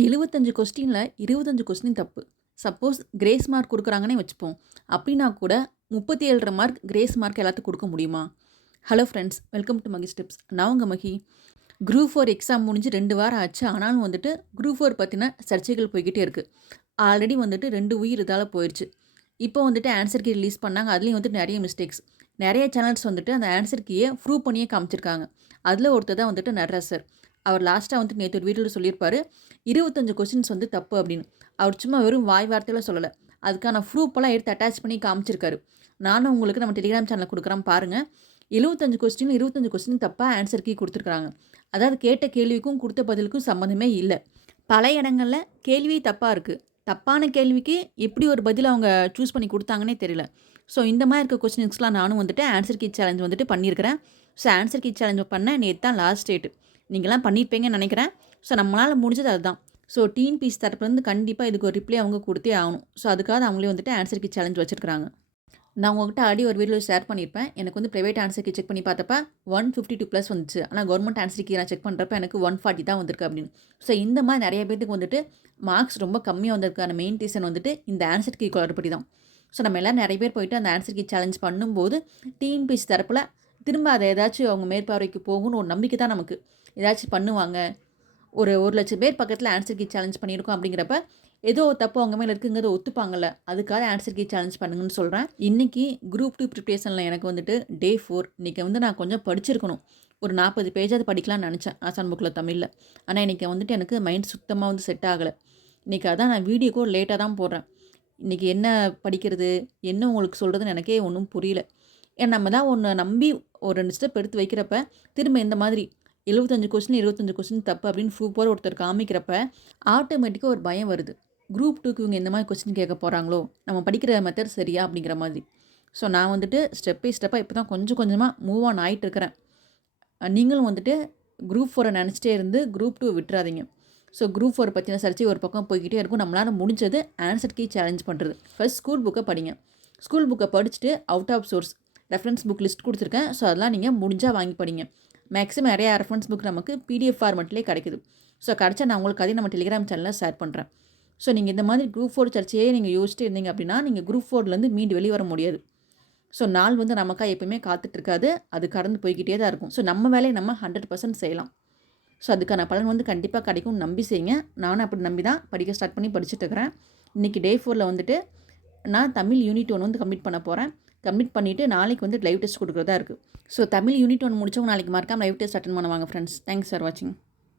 75 கொஸ்டின்ல 25 கொஸ்டின் தப்பு. Suppose grace mark குடுக்குறாங்கன்னே வச்சுப்போம். அப்டின்னா கூட 37 மார்க் கிரேஸ் மார்க் எல்லாத்துக்கும் குடுக்க முடியுமா? Hello friends, welcome to Magi's tips. நான் உங்க மகி. குரூப் 4 எக்ஸாம் முடிஞ்சு 2 வாரம் ஆச்சு. ஆனாலும் வந்துட்டு குரூப் 4 பத்தின சர்ச்சைகள் போய்க்கிட்டே இருக்கு. ஆல்ரெடி வந்துட்டு 2 உயிர் இதால போயிருச்சு. இப்போ வந்துட்டு ஆன்சர் கீ ரிலீஸ் பண்ணாங்க. அதுலயும் வந்துட்டு நெறைய மிஸ்டேக்ஸ். நெறைய சேனல்ஸ் வந்துட்டு அந்த ஆன்சர் கீய ப்ரூவ் பண்ணியே காமிச்சிருக்காங்க. அதுல ஒருத்தர் தான் வந்துட்டு நட்ராஜ் சார். அவர் லாஸ்ட்டா வந்துட்டு நேத்து ஒரு வீடியோல சொல்லியிருப்பாரு. 25 கொஸ்டின்ஸ் வந்து தப்பு அப்படின்னு. அவர் சும்மா வெறும் வாய் வார்த்தையில சொல்லல. அதுக்கான ப்ரூஃப்லாம் எடுத்து அட்டாச் பண்ணி காமிச்சிருக்காரு. நானும் உங்களுக்கு நம்ம டெலிகிராம் சேனல்ல குடுக்குறேன் பாருங்க. 25 கொஸ்டின் தப்பா ஆன்சர் கீ குடுத்துருக்காங்க. அதாவது கேட்ட கேள்விக்கும் குடுத்த பதிலுக்கும் சம்மந்தமே இல்ல. பல இடங்கள்ல கேள்வி தப்பா இருக்கு. தப்பான கேள்விக்கு எப்படி ஒரு பதில் அவங்க சூஸ் பண்ணி குடுத்தாங்கன்னே தெரியல. ஸோ இந்த மாரி இருக்க கொஸ்டின்ஸ்லாம் நானும் வந்துட்டு ஆன்சர் கீ சேலஞ்ச் வந்துட்டு பண்ணியிருக்கிறேன். ஸோ ஆன்சர் கீ சேலஞ்ச் பண்ண நேத்து தான் லாஸ்ட் டேட். நீங்கலாம் பண்ணியிருப்பீங்கன்னு நெனைக்கிறேன். ஸோ நம்மளால முடிஞ்சது அதுதான். ஸோ டிஎன்பிஎஸ்சி தரப்புலேருந்து கண்டிப்பா இதுக்கு ஒரு ரிப்ளை அவங்க குடுத்தே ஆகணும். ஸோ அதுக்காக அவங்களே வந்துட்டு ஆன்சர் கீ சேலஞ்ச் வச்சிருக்காங்க. நான் உங்ககிட்ட ஆல்ரெடி ஒரு வீடியோல ஷேர் பண்ணியிருப்பேன். எனக்கு வந்து பிரைவேட் ஆன்சர் கீ செக் பண்ணி பார்த்தப்ப 152 வந்துச்சு. ஆனா கவர்மெண்ட் ஆன்சர் கீ நான் செக் பண்றப்ப எனக்கு 140 தான் வந்திருக்கு அப்படின்னு. ஸோ இந்த மாரி நெறைய பேத்துக்கு வந்துட்டு மார்க்ஸ் ரொம்ப கம்மியா வந்ததுக்கான மெயின் ரீசன் வந்துட்டு இந்த ஆன்சர் கீ குளறுபடி தான். ஸோ நம்ம எல்லாரும் நெறைய பேர் போயிட்டு அந்த ஆன்சர் கீ சேலஞ்ச் பண்ணும்போது டிஎன்பிஎஸ்சி தரப்புல திரும்ப அத ஏதாச்சும் அவங்க மேற்பார்வைக்கு போகும்னு ஒரு நம்பிக்கை தான் நமக்கு. ஏதாச்சும் பண்ணுவாங்க. ஒரு 1,00,000 பேர் பக்கத்துல ஆன்சர் கீ சேலஞ்ச் பண்ணியிருக்கோம் அப்படிங்கிறப்ப, ஏதோ ஒரு தப்பு அவங்க மேல இருக்குங்கிறத ஒத்துப்பாங்கல்ல. அதுக்காக ஆன்சர் கீ சேலஞ்ச் பண்ணுங்கன்னு சொல்றேன். இன்னைக்கு குரூப் 2 ப்ரிப்பரேஷன்ல எனக்கு வந்துட்டு டே 4. இன்னைக்கு வந்து நான் கொஞ்சம் படிச்சிருக்கணும். ஒரு 40 பேஜாவது படிக்கலாம்னு நெனச்சேன். ஆசான் புக்ல தமிழ்ல. ஆனா இன்னைக்கு வந்துட்டு எனக்கு மைண்ட் சுத்தமா வந்து செட் ஆகல. இன்னைக்கு அதான் நான் வீடியோ கூட லேட்டா தான் போடுறேன். இன்னைக்கு என்ன படிக்கிறது? என்ன உங்களுக்கு சொல்றதுன்னு எனக்கே ஒண்ணும் புரியல. ஏன்னா நம்ம தான் ஒண்ண நம்பி ஒரு 2 ஸ்டெப் எடுத்து வைக்கிறப்ப, திரும்ப இந்த மாதிரி 25 கொஸ்டின் தப்பு அப்படின்னு ப்ரூஃபோட ஒருத்தர் காமிக்கிறப்ப, ஆட்டோமேட்டிக்கா ஒரு பயம் வருது. குரூப் 2க்கு இவங்க எந்த மாரி கொஸ்டின் கேட்க போறாங்களோ? நம்ம படிக்கிற மெத்தட் சரியா? அப்படிங்கிற மாதிரி. ஸோ நான் வந்துட்டு ஸ்டெப் பை ஸ்டெப்பா இப்ப தான் கொஞ்சம் கொஞ்சமா மூவ் ஆன் ஆயிட்டு இருக்கிறேன். நீங்களும் வந்துட்டு குரூப் 4 நெனச்சிட்டே இருந்து குரூப் 2 விட்டுறாதீங்க. ஸோ குரூப் 4 பத்தின சர்ச்சை ஒரு பக்கம் போய்க்கிட்டே இருக்கும். நம்மளால முடிஞ்சது ஆன்சர் கீ சேலஞ்ச் பண்றது. ஃபர்ஸ்ட் ஸ்கூல் புக்க படிங்க. ஸ்கூல் புக்க படிச்சுட்டு out of source reference book list குடுத்துருக்கேன். ஸோ அதெல்லாம் நீங்க முடிஞ்சா வாங்கி படிங்க. மேக்ஸிமம் நெறைய ரெஃபரன்ஸ் புக் நமக்கு பிடிஎஃப் ஃபார்மட்லயே கிடைக்குது. ஸோ கிடைச்சா நான் உங்களுக்கு அதையும் நம்ம டெலிகிராம் சேனல்ல ஷேர் பண்றேன். ஸோ நீங்க இந்த மாதிரி குரூப் 4 சர்ச்சையே நீங்க யோசிச்சுட்டே இருந்தீங்க அப்படின்னா, நீங்க குரூப் 4லேருந்து மீண்டு வெளிய வர முடியாது. ஸோ நாள் வந்து நமக்கா எப்பவுமே காத்துட்டு இருக்காது. அது கடந்து போய்க்கிட்டே தான் இருக்கும். ஸோ நம்ம வேலைய நம்ம 100% செய்யலாம். ஸோ அதுக்கான பலன் வந்து கண்டிப்பா கிடைக்கும்னு நம்பி செய்யுங்க. நானும் அப்படி நம்பி தான் படிக்க ஸ்டார்ட் பண்ணி படிச்சுட்டு இருக்கிறேன். இன்னைக்கு டே 4ல வந்துட்டு நான் தமிழ் யூனிட் 1 வந்து கம்ப்ளீட் பண்ண போறேன். கம்ப்ளீட் பண்ணிட்டு நாளைக்கு வந்து லைவ் டெஸ்ட் குடுக்குறதா இருக்கு. ஸோ தமிழ் யூனிட் 1 முடிச்சவங்க நாளைக்கு மறக்காம லைவ் டெஸ்ட் அட்டெண்ட் பண்ண வாங்க ஃப்ரெண்ட்ஸ். தேங்க்ஸ் ஃபார் வாட்சிங்.